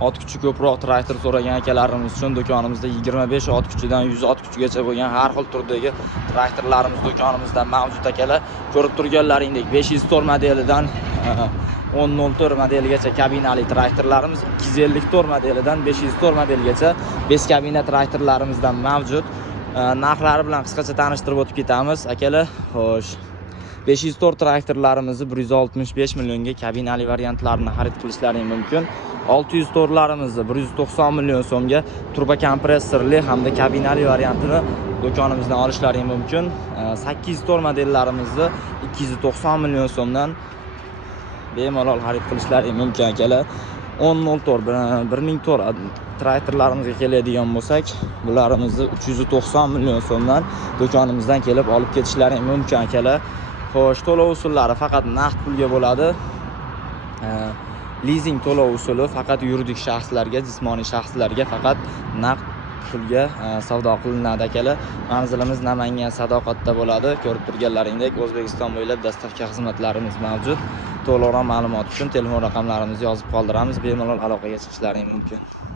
ot kuchi ko'proq traktor so'ragan akalarimiz uchun do'konimizda 25 ot kuchidan 100 ot kuchigacha bo'lgan har xil turdagi traktorlarimiz do'konimizda mavjud akalar. Ko'rib turganlaringdek 504 modelidan 1004 modeligacha kabinali traktorlarimiz, 254 modelidan 504 modelgacha 5 kabina traktorlarimizdan mavjud. Narxlari bilan qisqacha tanishtirib o'tib ketamiz akalar. Xo'sh, 504 traktorlarimizni 165 millionga kabinali variantlarini xarid qilishlaring mumkin. 604 larimizni 190 million so'mga turbo kompressorli hamda kabinali variantini do'konimizdan olishlaring mumkin. 804 modelllarimizni 290 million so'mdan bemalol xarid qilishlaring mumkin akalar. 1004 1004 traktorlarimizga keladigan bo'lsak, bularimizni 390 million so'mdan do'konimizdan kelib olib ketishlaring mumkin akalar. Xo'sh, to'lov usullari faqat naqd pulga bo'ladi. Leasing to'lov usuli faqat yuridik shaxslarga, jismoniy shaxslarga faqat naqd pulga savdo qilinadi akalar. Manzilimiz Namangan Sadoqatda bo'ladi. Ko'rib turganlaringdek O'zbekiston bo'ylab dostavka xizmatlarimiz mavjud. To'liqroq ma'lumot uchun telefon raqamlarimizni yozib qoldiramiz. Bemalol aloqaga chiqishlaring mumkin.